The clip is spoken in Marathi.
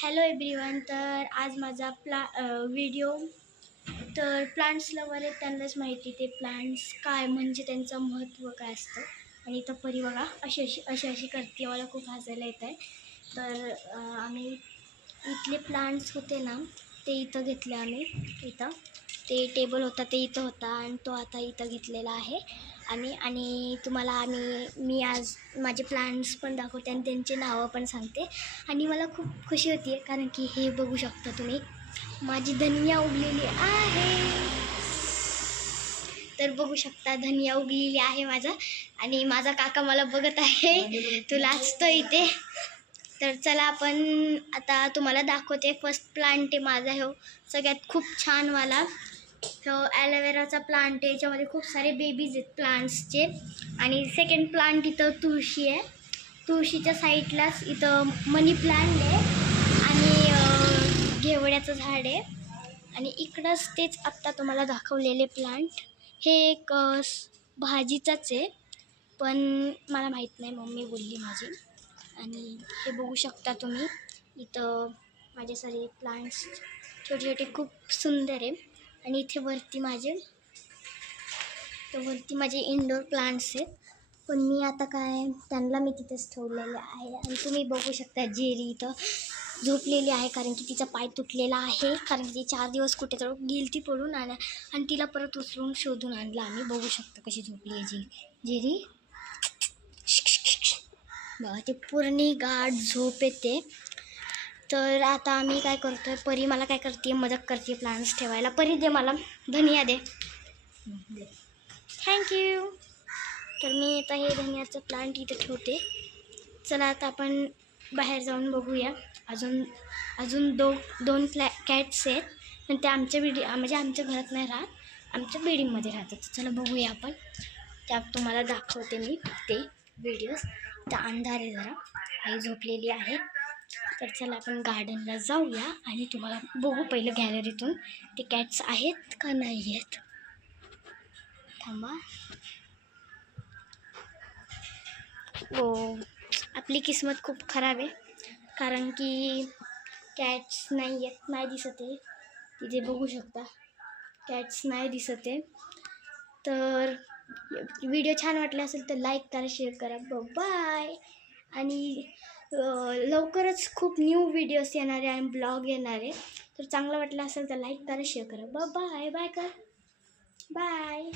Hello everyone. तर आज माझा व्हिडिओ तर प्लांट्स लवर आहेत त्यांनाच माहिती ते प्लांट्स काय म्हणजे त्यांचं महत्त्व काय असतं. आणि इथं परी बघा अशी करते, मला खूप हसायला येत आहे. तर आम्ही इथले प्लांट्स होते ना ते इथं घेतले आम्ही. इथं ते टेबल होता ते इथं होता आणि तो आता इथं घेतलेला आहे. आणि तुम्हाला मी आज माझे प्लांट्स पण दाखवते आणि त्यांचे नावं पण सांगते. आणि मला खूप खुशी होती आहे कारण की हे बघू शकता तुम्ही, माझी धनिया उगलेली आहे. तर बघू शकता धनिया उगलेली आहे माझा. आणि माझा काका मला बघत आहे, तो लाजतो इथे. तर चला आपण आता तुम्हाला दाखवते. फर्स्ट प्लांट आहे माझा हो सगळ्यात खूप छान वाला. हो ॲलोवेराचा प्लांट आहे, याच्यामध्ये खूप सारे बेबीज आहेत प्लांट्सचे. आणि सेकंड प्लांट इथं तुळशी आहे, तुळशीच्या साईडलाच इथं मनी प्लांट आहे आणि घेवड्याचं झाड आहे. आणि इकडंच तेच आत्ता तुम्हाला दाखवलेले प्लांट हे एक भाजीचाच आहे, पण मला माहीत नाही, मम्मी बोलली माझी. आणि हे बघू शकता तुम्ही इथं माझे सारे प्लांट्स छोटे छोटे खूप सुंदर आहे. आणि इथे वरती माझे इंडोर प्लांट्स आहेत, पण मी आता काय त्यांना मी तिथेच ठेवलेले आहे. आणि तुम्ही बघू शकता जेरी इथं झोपलेली आहे कारण की तिचा पाय तुटलेला आहे, कारण की ती 4 दिवस कुठे तर गेलती पडून आणि तिला परत उचलून शोधून आणलं आम्ही. बघू शकता कशी झोपली आहे जेरी. बघा ते पूर्ण गाढ झोप येते. तर आता आम्ही काय करतोय, परी मला काय करते, मदत करते प्लांट्स ठेवायला. परी दे मला धनिया दे. थँक्यू. तर मी आता हे धनियाचं प्लांट इथे ठेवते. चला आता आपण बाहेर जाऊन बघूया. अजून दोन कॅट्स आहेत, पण ते आमच्या म्हणजे आमच्या घरात नाही राहत, आमच्या बिल्डिंगमध्ये राहतात. चला बघूया आपण, त्यात तुम्हाला दाखवते मी ते व्हिडिओज. तर अंधार आहे जरा, आई झोपलेली आहे. तर चला आपण गार्डनला जाऊया आणि तुम्हाला बघू पहिलं गॅलरीतून ते कॅट्स आहेत का नाही आहेत. थांबा. हो, आपली किस्मत खूप खराब आहे कारण की कॅट्स नाही दिसत आहे. तिथे बघू शकता कॅट्स नाही दिसत आहे. तर व्हिडिओ छान वाटला असेल तर लाईक करा, शेअर करा. बाय. आणि लवकरच खूप न्यू व्हिडिओज येणार आहे आणि ब्लॉग येणार आहे. तर चांगलं वाटलं असेल तर लाईक करा, शेअर करा. बाय कर. बाय.